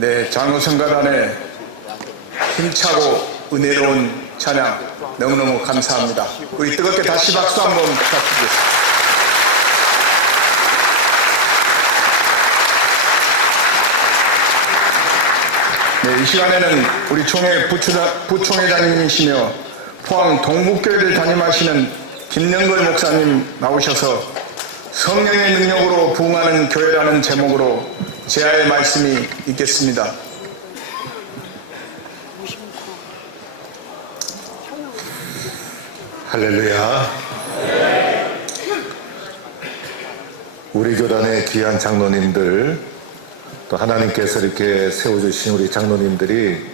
네, 장로성가단의 힘차고 은혜로운 찬양 너무너무 감사합니다. 우리 뜨겁게 다시 박수 한번 부탁드리겠습니다. 네, 이 시간에는 우리 총회 부총회장님이시며 포항 동북교회를 담임하시는 김영걸 목사님 나오셔서 성령의 능력으로 부흥하는 교회라는 제목으로 제아의 말씀이 있겠습니다. 할렐루야. 우리 교단의 귀한 장로님들, 또 하나님께서 이렇게 세워주신 우리 장로님들이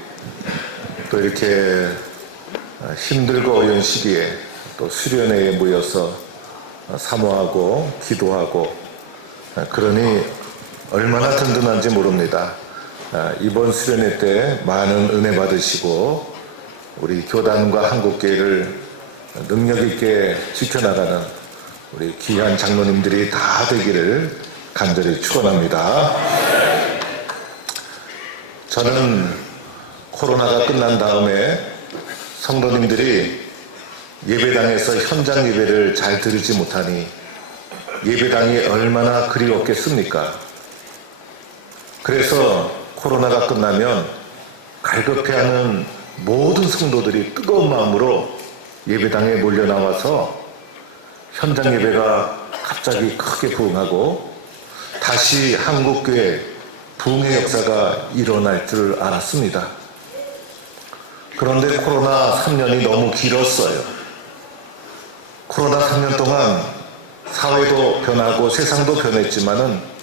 또 이렇게 힘들고 어려운 시기에 또 수련회에 모여서 사모하고 기도하고, 그러니 얼마나 든든한지 모릅니다. 이번 수련회 때 많은 은혜 받으시고 우리 교단과 한국교회를 능력 있게 지켜나가는 우리 귀한 장로님들이 다 되기를 간절히 축원합니다. 저는 코로나가 끝난 다음에 성도님들이 예배당에서 현장 예배를 잘 들으지 못하니 예배당이 얼마나 그리웠겠습니까? 그래서 코로나가 끝나면 갈급해하는 모든 성도들이 뜨거운 마음으로 예배당에 몰려 나와서 현장 예배가 갑자기 크게 부흥하고 다시 한국교회 부흥의 역사가 일어날 줄 알았습니다. 그런데 코로나 3년이 너무 길었어요. 코로나 3년 동안 사회도 변하고 세상도 변했지만은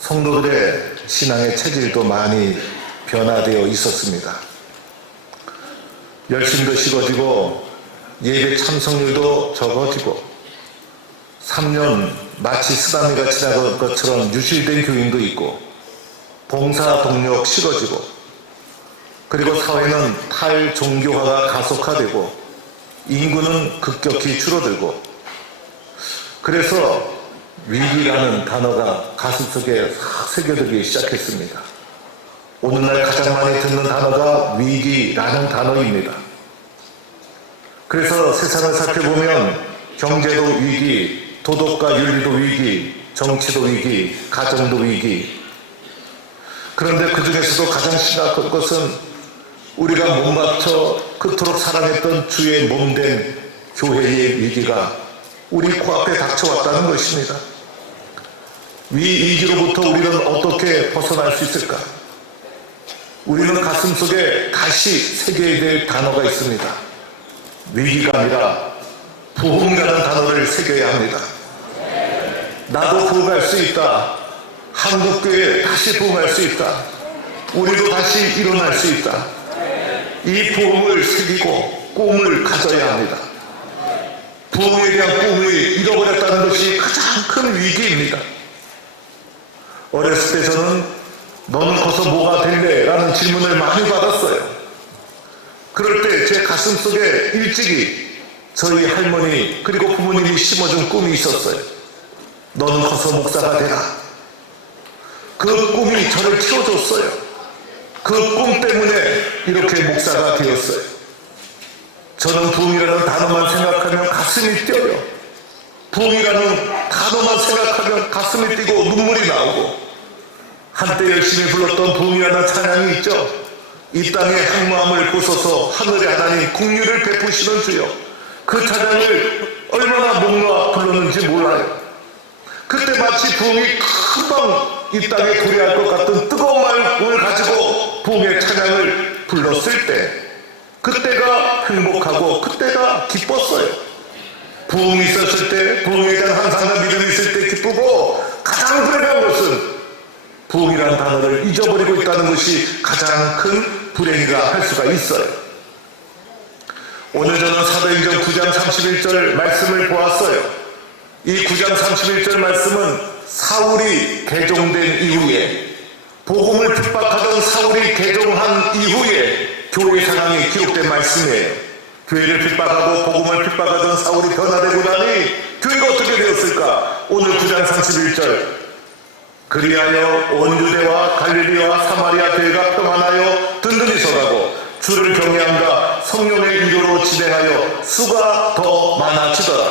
성도들의 신앙의 체질도 많이 변화되어 있었습니다. 열심도 식어지고 예배 참석률도 적어지고 3년 마치 쓰나미가 지나간 것처럼 유실된 교인도 있고 봉사 동력 식어지고, 그리고 사회는 탈종교화가 가속화되고 인구는 급격히 줄어들고, 그래서 위기라는 단어가 가슴속에 싹 새겨들기 시작했습니다. 오늘날 가장 많이 듣는 단어가 위기라는 단어입니다. 그래서 세상을 살펴보면 경제도 위기, 도덕과 윤리도 위기, 정치도 위기, 가정도 위기. 그런데 그 중에서도 가장 심각한 것은 우리가 몸바쳐 그토록 사랑했던 주의 몸된 교회의 위기가 우리 코앞에 닥쳐왔다는 것입니다. 위기로부터 우리는 어떻게 벗어날 수 있을까? 우리는 가슴속에 다시 새겨야 될 단어가 있습니다. 위기가 아니라 부흥이라는 단어를 새겨야 합니다. 나도 부흥할 수 있다. 한국교회 다시 부흥할 수 있다. 우리도 다시 일어날 수 있다. 이 부흥을 새기고 꿈을 가져야 합니다. 부흥에 대한 꿈을 잃어버렸다는 것이 가장 큰 위기입니다. 어렸을 때 저는 너는 커서 뭐가 될래? 라는 질문을 많이 받았어요. 그럴 때 제 가슴 속에 일찍이 저희 할머니 그리고 부모님이 심어준 꿈이 있었어요. 너는 커서 목사가 되라. 그 꿈이 저를 키워줬어요. 그 꿈 때문에 이렇게 목사가 되었어요. 저는 부흥이라는 단어만 생각하면 가슴이 뛰어요. 부흥이라는 단어만 생각하면 가슴이 뛰고 눈물이 나오고, 한때 열심히 불렀던 부흥이라는 찬양이 있죠. 이 땅의 항모함을 부숴서 하늘의 하나님 국류를 베푸시는 주여. 그 찬양을 얼마나 목 놓아 불렀는지 몰라요. 그때 마치 부흥이 금방 이 땅에 도래할 것 같은 뜨거운 마음을 가지고 부흥의 찬양을 불렀을 때, 그때가 행복하고 그때가 기뻤어요. 부흥이 있었을 때, 부흥에 대한 환상과 믿음이 있을 때 기쁘고, 가장 불행한 것은 부흥이라는 단어를 잊어버리고 있다는 것이 가장 큰 불행이라 할 수가 있어요. 오늘 저는 사도행전 9장 31절 말씀을 보았어요. 이 9장 31절 말씀은 사울이 개종된 이후에, 복음을 핍박하던 사울이 개종한 이후에 교회 상황이 기록된 말씀이에요. 교회를 핍박하고 복음을 핍박하던 사울이 변화되고 나니 교회가 어떻게 되었을까? 오늘 9장 31절 그리하여 온 유대와 갈릴리와 사마리아 교회가 평안하여 든든히 서가고 주를 경외함과 성령의 인도로 진행하여 수가 더 많아지더라.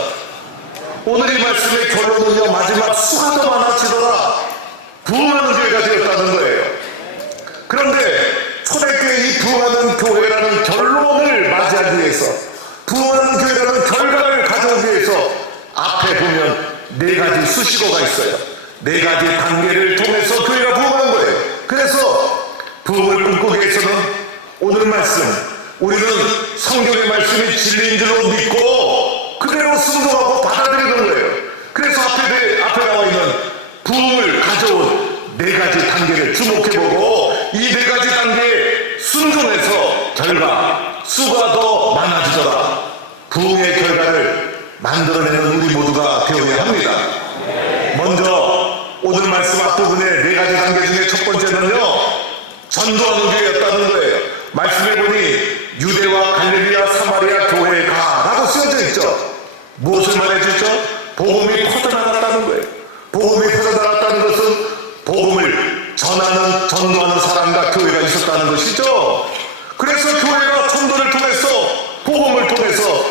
오늘 이 말씀의 결론은요, 마지막 수가 더 많아지더라, 부흥하는 교회가 되었다는 거예요. 그런데 초대교회 이 부흥하는 교회라는 결론을 맞이하기 위해서, 부흥하는 교회라는 결과를 가져오기 위해서 앞에 보면 네 가지 수식어가 있어요. 네 가지 단계를 통해서 교회가 부흥한 거예요. 그래서 부흥을 꿈꾸기 위해서는 오늘 말씀, 우리는 성경의 말씀이 진리인 줄로 믿고 그대로 순종하고 받아들이는 거예요. 그래서 앞에 나와 있는 부흥을 가져온 네 가지 단계를 주목해보고 이 네 가지 단계에 순종해서 결과, 수가 더 많아지더라, 부흥의 결과를 만들어내는 우리 모두가 되어야 합니다. 먼저 오늘 말씀 앞부분에 네 가지 단계 중에 첫 번째는요, 전도하는 교회였다는 거예요. 말씀해 보니 유대와 갈릴리와 사마리아 교회에 가라고 쓰여져 있죠. 무엇을 말해주죠? 복음이 퍼져나갔다는 거예요. 복음이 퍼져나갔다는 것은 복음을 전하는, 전도하는 사람과 교회가 있었다는 것이죠. 그래서 교회가 전도를 통해서, 복음을 통해서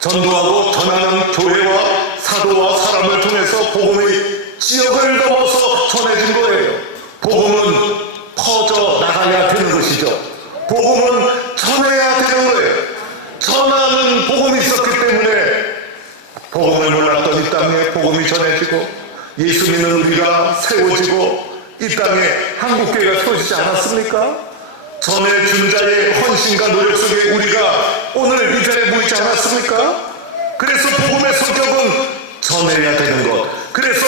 전도하고 전하는 교회와 사도와 사람을 통해서 복음의 지역을 넘어서 전해진 거예요. 복음은 퍼져 나가야 되는 것이죠. 복음은 전해야 되는 거예요. 전하는 복음이 있었기 때문에 복음을 몰랐던 이 땅에 복음이 전해지고 예수 믿는 우리가 세워지고 이 땅에 한국교회가 세워지지 않았습니까? 전해준 자의 헌신과 노력 속에 우리가 오늘 이 자리에 모이지 않았습니까? 그래서 복음의 성격은 전해야 되는 것. 그래서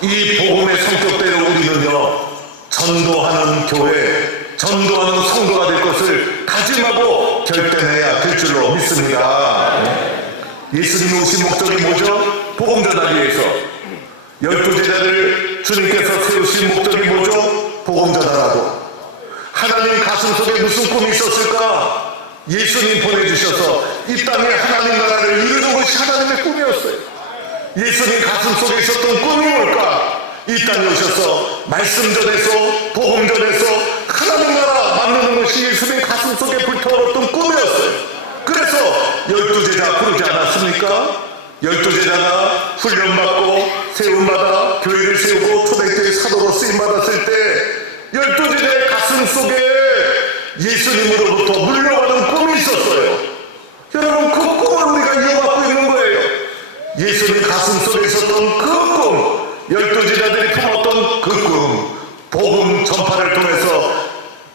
이 복음의 성격대로 우리는요, 전도하는 교회, 전도하는 성도가 될 것을 다짐하고 결단해야 될 줄로 믿습니다. 예수님이 오신 목적이 뭐죠? 복음 전하기 위해서. 12제자를 주님께서 세우신 목적이 뭐죠? 복음 전하라고. 하나님 가슴 속에 무슨 꿈이 있었을까? 예수님 보내주셔서 이 땅에 하나님 나라를 이루는 것이 하나님의 꿈이었어요. 예수님 가슴 속에 있었던 꿈이 뭘까? 이 땅에 오셔서 말씀 전해서, 복음 전해서 하나님 나라 만드는 것이 예수님 가슴 속에 불타올랐던 꿈이었어요. 그래서 12제자 부르지 않았습니까? 12제자가 훈련받고 세움받아 교회를 세우고 초대교회 사도로 쓰임받았을 때 12제자의 가슴 속에 예수님으로부터 물려받은 꿈이 있었어요. 여러분, 그 꿈을 우리가 이어받고 있는 거예요. 예수님 가슴 속에 있었던 그 꿈, 12제자들이 품었던 그 꿈, 복음 전파를 통해서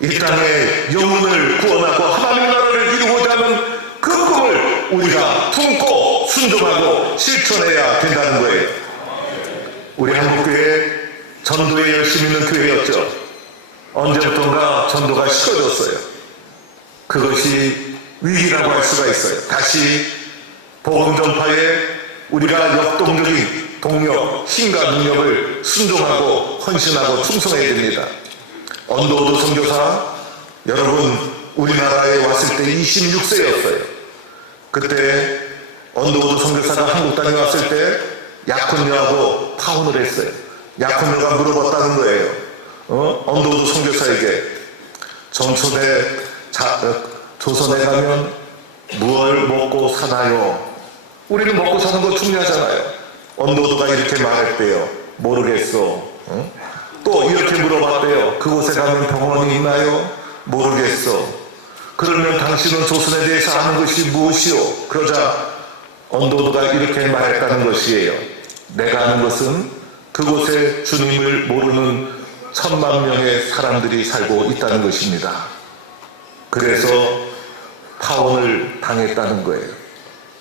이 땅에 영혼을 구원하고 하나님 나라를 이루고자 하는 그 꿈을 우리가 품고 순종하고 실천해야 된다는 거예요. 우리 한국교회 전도에 열심히 있는 교회였죠. 언제부턴가 전도가 식어졌어요. 그것이 위기라고 할 수가 있어요. 다시 복음 전파에 우리가 역동적인 동력, 힘과 능력을 순종하고 헌신하고 충성해야 됩니다. 언더우드 선교사, 여러분 우리나라에 왔을 때 26세였어요. 그때 언더우드 선교사가 한국 땅에 왔을 때 약혼녀하고 파혼을 했어요. 약혼녀가 물어봤다는 거예요. 언더우드 선교사에게 전촌에 조선에 가면 무얼 먹고 사나요? 우리는 먹고 사는 거 중요하잖아요. 언더우드가 이렇게 말했대요. 모르겠어. 또 이렇게 물어봤대요. 그곳에 가면 병원이 있나요? 모르겠어. 그러면 당신은 조선에 대해서 아는 것이 무엇이요? 그러자 언더우드가 이렇게 말했다는 것이에요. 내가 아는 것은 그곳에 주님을 모르는 1000만 명의 사람들이 살고 있다는 것입니다. 그래서 파혼을 당했다는 거예요.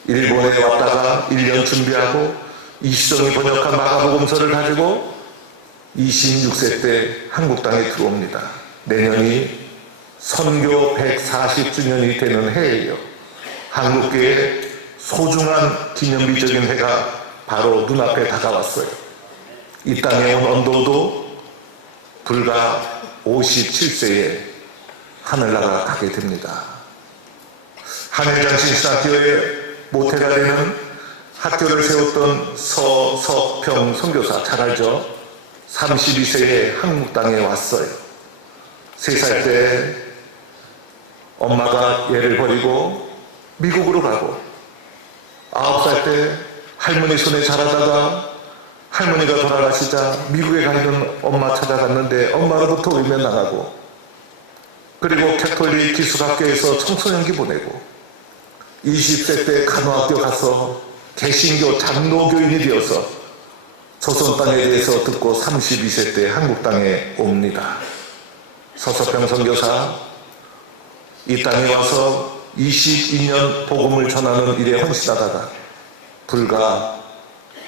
일본에 왔다가 1년 준비하고 이시정이 번역한 마가복음서를 가지고 26세 때 한국 땅에 들어옵니다. 내년이 선교 140주년이 되는 해예요. 한국교회의 소중한 기념비적인 해가 바로 눈앞에 다가왔어요. 이 땅에 온 언더우드 불과 57세에 하늘나라 가게 됩니다. 한일장신신학교의 모태가 되는 학교를 세웠던 서석평 선교사, 잘 알죠? 32세에 한국 땅에 왔어요. 3살 때 엄마가 얘를 버리고 미국으로 가고 9살 때 할머니 손에 자라다가 할머니가 돌아가시자 미국에 가 있는 엄마 찾아갔는데 엄마로부터 외면당하고 그리고 캐톨릭 기숙학교에서 청소년기 보내고 20세 때 간호학교 가서 개신교 장로교인이 되어서 조선 땅에 대해서 듣고 32세 때 한국 땅에 옵니다. 서서평 선교사 이 땅에 와서 22년 복음을 전하는 일에 헌신하다가 불과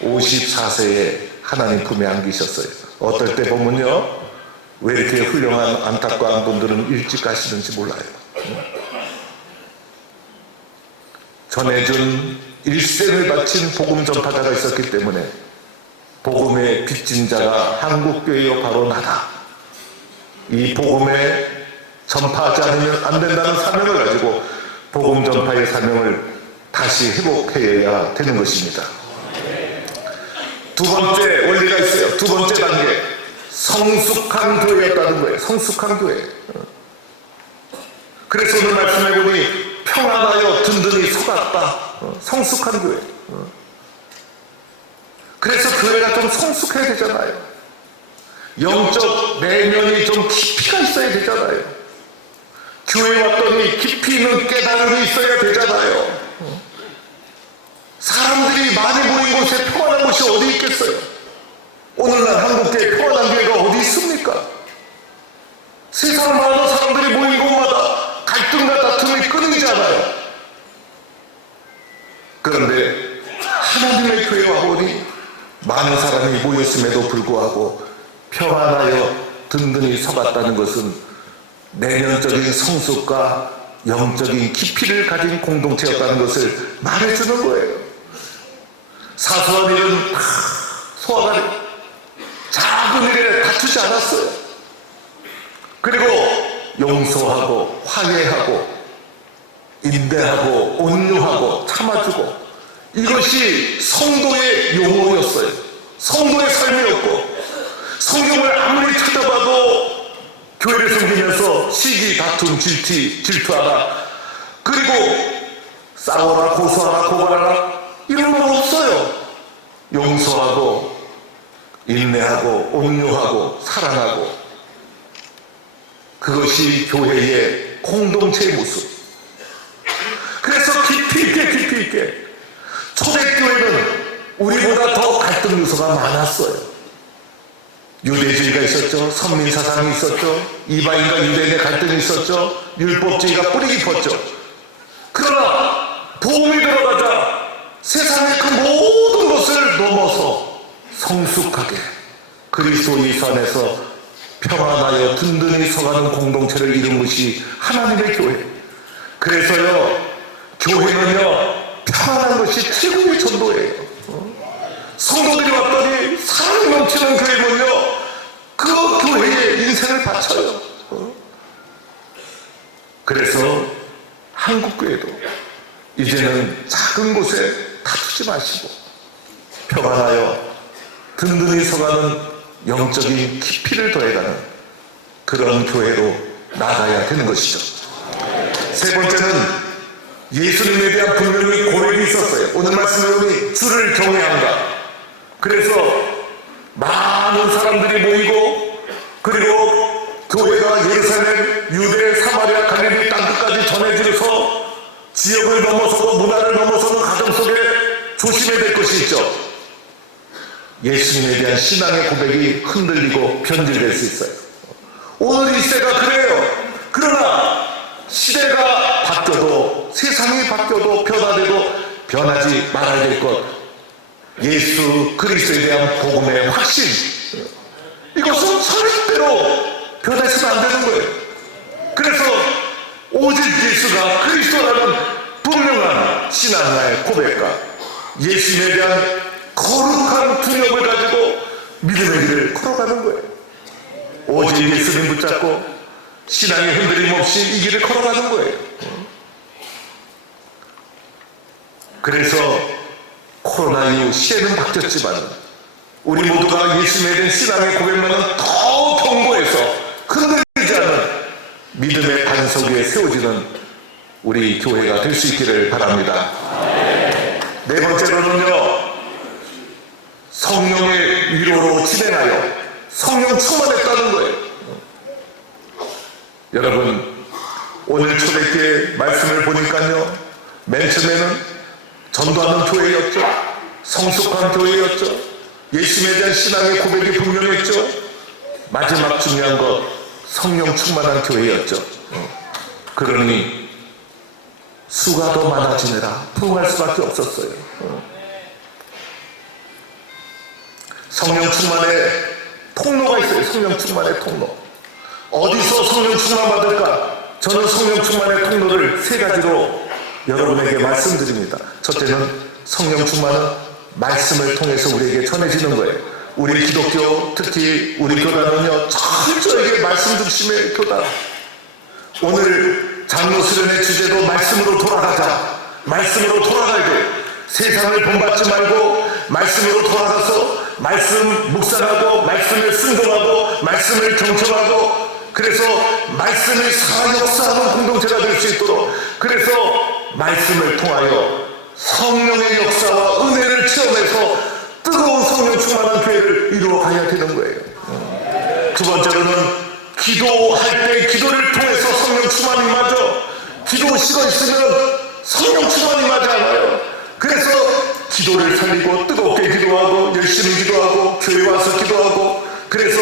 54세에 하나님 품에 안기셨어요. 어떨 때 보면요, 왜 이렇게 훌륭한 안타까운 분들은 일찍 가시는지 몰라요. 전해준 일생을 바친 복음 전파자가 있었기 때문에 복음의 빚진 자가 한국교회요 바로 나다. 이 복음에 전파하지 않으면 안 된다는 사명을 가지고 복음 전파의 사명을 다시 회복해야 되는 것입니다. 두 번째 원리가 있어요. 두 번째 단계, 성숙한 교회였다는 거예요. 성숙한 교회. 그래서 오늘 말씀해 보니 평안하여 든든히 속았다. 성숙한 교회. 그래서 교회가 좀 성숙해야 되잖아요. 영적 내면이 좀 깊이가 있어야 되잖아요. 교회 왔더니 깊이 있는 깨달음이 있어야 되잖아요. 사람들이 많이 모인 곳에 평안한 곳이 어디 있겠어요? 오늘날 한국교회 평안한 교회가 어디 있습니까? 세상 많은 사람들이 모인 곳마다 갈등과 다툼이 끊이지 않아요. 그런데 하나님의 교회에 와보니 많은 사람이 모였음에도 불구하고 평안하여 든든히 서갔다는 것은 내면적인 성숙과 영적인 깊이를 가진 공동체였다는 것을 말해주는 거예요. 사소한 일은 다 소화가 작은 일에 다투지 않았어요. 그리고 용서하고 화해하고 인내하고 온유하고 참아주고, 이것이 성도의 용어였어요. 성도의 삶이었고, 성경을 아무리 찾아봐도 교회를 섬기면서 시기, 다툼, 질투하라, 그리고 싸워라, 고소하라, 고발하라, 이런 건 없어요. 용서하고 인내하고 온유하고 사랑하고, 그것이 교회의 공동체의 모습. 그래서 깊이 있게 초대교회는 우리보다 더 갈등 요소가 많았어요. 유대주의가 있었죠. 선민사상이 있었죠. 이방인과 유대인의 갈등이 있었죠. 율법주의가 뿌리 깊었죠. 그러나 복음이 들어가자 세상의 그 모든 것을 넘어서 성숙하게 그리스도 예수 안에서 평안하여 든든히 서가는 공동체를 이룬 것이 하나님의 교회. 그래서요, 교회는요, 평안한 것이 최고의 전도예요. 성도들이 왔더니 사랑이 넘치는 교회는요, 그 교회에 인생을 바쳐요. 그래서 한국교회도 이제는 작은 곳에 다투지 마시고 평안하여 든든히 서가는 영적인 깊이를 더해가는 그런 교회로 나가야 되는 것이죠. 세 번째는 예수님에 대한 분명히 고백이 있었어요. 오늘 말씀에 보니 주를 경외한다. 그래서 많은 사람들이 모이고, 그리고 교회가 예루살렘, 유대, 사마리아, 갈릴리 땅끝까지 전해지면서 지역을 넘어서고 문화를 넘어서는 과정 속에 조심해야 될 것이 있죠. 예수님에 대한 신앙의 고백이 흔들리고 변질될 수 있어요. 오늘 이 시대가 그래요. 그러나 시대가 바뀌어도, 세상이 바뀌어도, 변화돼도 변하지 말아야 될 것, 예수 그리스도에 대한 복음의 확신, 이것은 절대로 변해서는 안 되는 거예요. 그래서 오직 예수가 그리스도라는 분명한 신앙의 고백과 예수님에 대한 거룩한 두려움을 가지고 믿음의 길을 걸어가는 거예요. 오직 예수님 붙잡고 신앙의 흔들림 없이 이 길을 걸어가는 거예요. 그래서 코로나 이후 시대는 바뀌었지만 우리 모두가 예수님에 대한 신앙의 고백만은 더 견고해서 흔들리지 않은 믿음의 반석 위에 세워지는 우리 교회가 될 수 있기를 바랍니다. 네 번째로는요, 성령의 위로로 진행하여 성령 충만했다는 거예요. 여러분, 오늘 초대교회 말씀을 보니까요, 맨 처음에는 전도하는 교회였죠. 성숙한 교회였죠. 예수님에 대한 신앙의 고백이 분명했죠. 마지막 중요한 것, 성령 충만한 교회였죠. 그러니 수가 더 많아지느라 부흥할 수밖에 없었어요. 성령 충만의 통로가 있어요. 성령 충만의 통로. 어디서 성령 충만 받을까? 저는 성령 충만의 통로를 세 가지로 여러분에게 말씀드립니다. 첫째는 성령 충만은 말씀을 통해서 우리에게 전해지는 거예요. 우리 기독교, 특히 우리 교단은요, 철저하게 말씀 중심의 교단. 오늘 장로 수련의 주제도 말씀으로 돌아가자. 말씀으로 돌아가야 돼. 세상을 본받지 말고 말씀으로 돌아가서 말씀 묵상하고 말씀을 순종하고 말씀을 경청하고, 그래서 말씀이 살아 역사하는 공동체가 될 수 있도록, 그래서 말씀을 통하여 성령의 역사와 은혜를 체험해서 뜨거운 성령 충만한 교회를 이루어가야 되는 거예요. 두 번째로는 기도할 때 기도를 통해서 성령 충만이 임하죠. 기도 시간 있으면 성령 충만이 임하지 않아요. 그래서 기도를 살리고 뜨겁게 기도하고 열심히 기도하고 교회 와서 기도하고, 그래서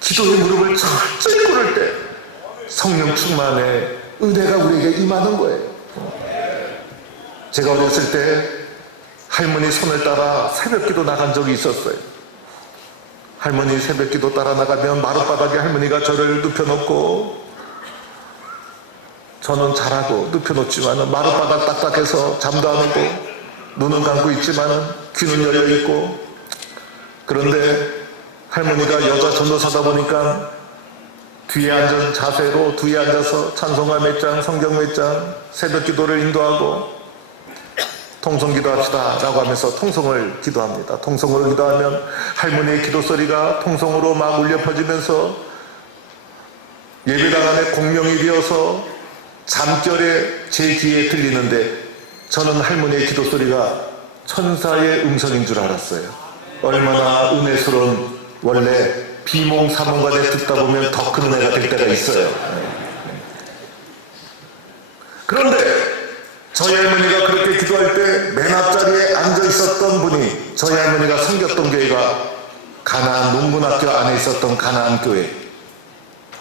기도의 무릎을 철저히 꿇을 때 성령 충만의 은혜가 우리에게 임하는 거예요. 제가 어렸을 때 할머니 손을 따라 새벽기도 나간 적이 있었어요. 할머니 새벽기도 따라 나가면 마룻바닥에 할머니가 저를 눕혀놓고, 저는 잘하고 눕혀놓지만 마룻바닥 딱딱해서 잠도 안 오고 눈은 감고 있지만 귀는 열려있고, 그런데 할머니가 여자 전도사다 보니까 뒤에 앉은 자세로 뒤에 앉아서 찬송가 몇 장, 성경 몇 장, 새벽기도를 인도하고 통성기도 합시다 라고 하면서 통성을 기도합니다. 통성으로 기도하면 할머니의 기도소리가 통성으로 막 울려 퍼지면서 예배당 안에 공명이 되어서 잠결에 제 귀에 들리는데, 저는 할머니의 기도소리가 천사의 음성인 줄 알았어요. 얼마나 은혜스러운, 원래 비몽사몽간에 듣다 보면 더 큰 은혜가 될 때가 있어요. 그런데 저희 할머니가 그렇게 기도할 때 맨 앞자리에 앉아 있었던 분이, 저희 할머니가 섬겼던 교회가 가나안 농문학교 안에 있었던 가나안 교회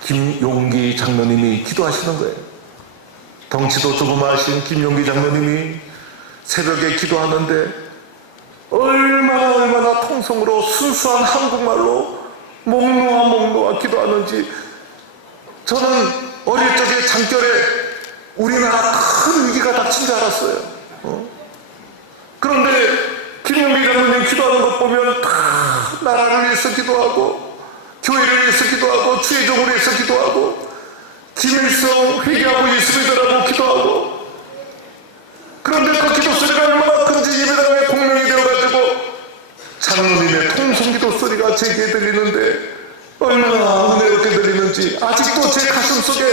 김용기 장로님이 기도하시는 거예요. 덩치도 조그마하신 김용기 장로님이 새벽에 기도하는데 얼마나 통성으로 순수한 한국말로 목놓아 기도하는지, 저는 어릴 적에 잠결에 우리나라 큰 위기가 닥친 줄 알았어요. 그런데 김용기 장로님 기도하는 것 보면 다 나라를 위해서 기도하고 교회를 위해서 기도하고 주의종을 위해서 기도하고 김일성 회개하고 예수 믿으라고 기도하고, 그런데 그 기도 소리가 얼마나 큰지 예배당에 공명이 되어가지고 장로님의 통성 기도 소리가 제게 들리는데 얼마나 은혜롭게 들리는지 아직도 제 가슴 속에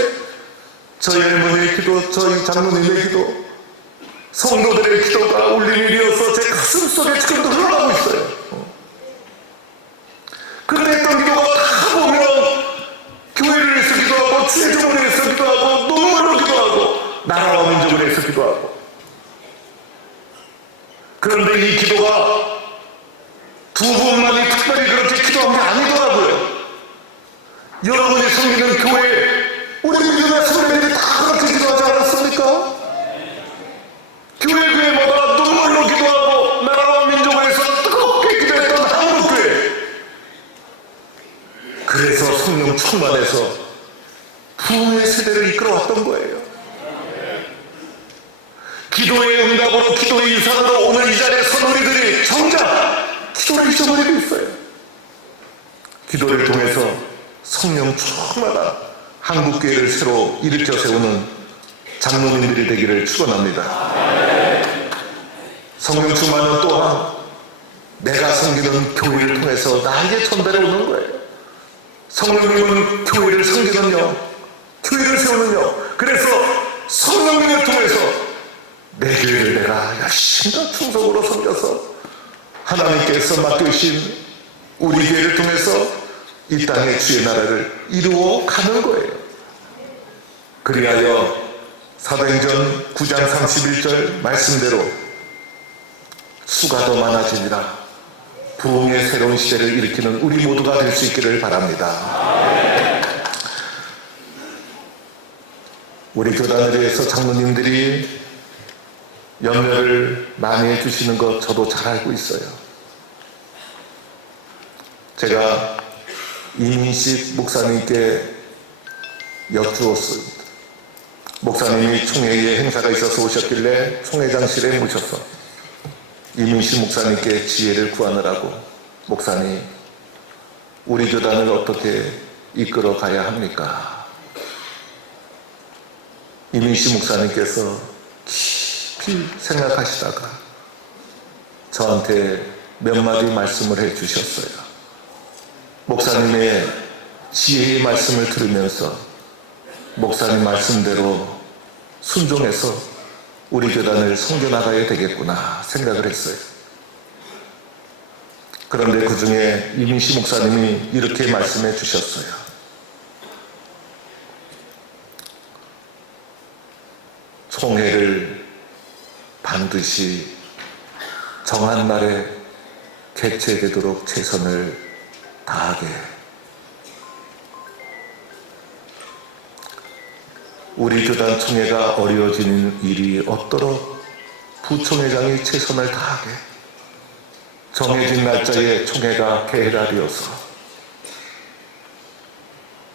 저희 할머니의 기도, 저희 장로님의 기도, 성도들의 기도가 울림이 되어서 제 가슴 속에 지금도 흘러가고 있어요. 그때 했던 기도가 다 보면 교회를 위해서 기도하고 주의 종을 위해서 기도하고 눈물로 기도하고 나라와 민족을 위해서 기도하고, 그런데 이 기도가 두 분만이 특별히 그렇게 기도한 게 아니더라고요. 여러분이 섬기는 교회, 우리 믿음의 선배들이 다 그렇게 기도하지 않았습니까? 교회마다 눈물로 기도하고 나라와 민족을 위해서 뜨겁게 기도했던 한국교회. 그래서 성령 충만해서 부흥의 세대를 이끌어왔던 거예요. 기도의 응답으로, 기도의 유산으로 오늘 이 자리에 선 우리들이 정작 기도를 잊어버리고 있어요. 기도를 통해서 성령 충만한 한국교회를 새로 일으켜 세우는 장로님들이 되기를 축원합니다. 성령 충만은 또한 내가 섬기는 교회를 통해서 나에게 전달해 오는 거예요. 성령님은 교회를 섬기는요, 교회를 세우는요. 그래서 성령님을 통해서 내 교회를 내가 열심히 충성으로 섬겨서 하나님께서 맡기신 우리 교회를 통해서 이 땅의 주의 나라를 이루어 가는 거예요. 그리하여 사도행전 9장 31절 말씀대로 수가 더 많아지니라 부흥의 새로운 시대를 일으키는 우리 모두가 될 수 있기를 바랍니다. 우리 교단을 위해서 장로님들이 염려를 많이 해주시는 것 저도 잘 알고 있어요. 제가 이민식 목사님께 여쭈었습니다. 목사님이 총회에 행사가 있어서 오셨길래 총회장실에 모셔서 이민식 목사님께 지혜를 구하느라고, 목사님, 우리 교단을 어떻게 이끌어 가야 합니까? 이민식 목사님께서 깊이 생각하시다가 저한테 몇 마디 말씀을 해 주셨어요. 목사님의 지혜의 말씀을 들으면서 목사님 말씀대로 순종해서 우리 교단을 섬겨나가야 되겠구나 생각을 했어요. 그런데 그 중에 이민식 목사님이 이렇게 말씀해 주셨어요. 총회를 반드시 정한 날에 개최되도록 최선을 다하게, 우리 교단 총회가 어려워지는 일이 없도록 부총회장이 최선을 다하게 정해진 날짜에 총회가 개회하리어서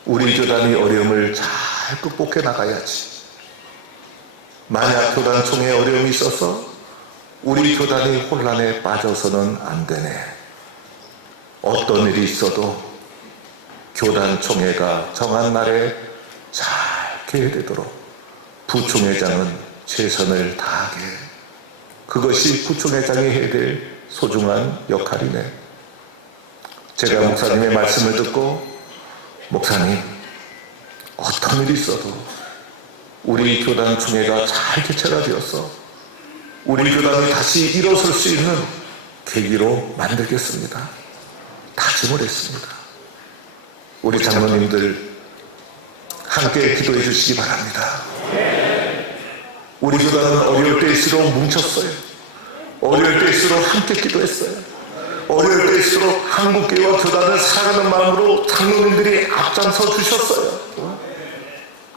우리 교단이 어려움을 잘 극복해 나가야지. 만약 교단 총회에 어려움이 있어서 우리 교단이 혼란에 빠져서는 안 되네. 어떤 일이 있어도 교단 총회가 정한 날에 잘 개회되도록 부총회장은 최선을 다하게, 그것이 부총회장이 해야 될 소중한 역할이네. 제가 목사님의 말씀을 듣고, 목사님, 어떤 일이 있어도 우리 교단 총회가 잘 개최가 되어서 우리 교단이 다시 일어설 수 있는 계기로 만들겠습니다. 다짐을 했습니다. 우리 장로님들 함께 기도해 주시기 바랍니다. 우리 교단은 어려울 때일수록 뭉쳤어요. 어려울 때일수록 함께 기도했어요. 어려울 때일수록 한국교회와 교단을 사랑하는 마음으로 장로님들이 앞장서 주셨어요.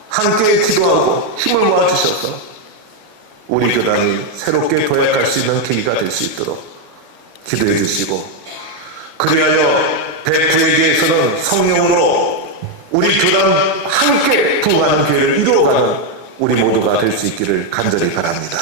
함께 기도하고 힘을 모아주셔서 우리 교단이 새롭게 도약할 수 있는 계기가 될 수 있도록 기도해 주시고, 그리하여 백구회계에서는 성령으로 우리 교단 함께 부흥하는 교회를 이루어가는 우리 모두가 될 수 있기를 간절히 바랍니다.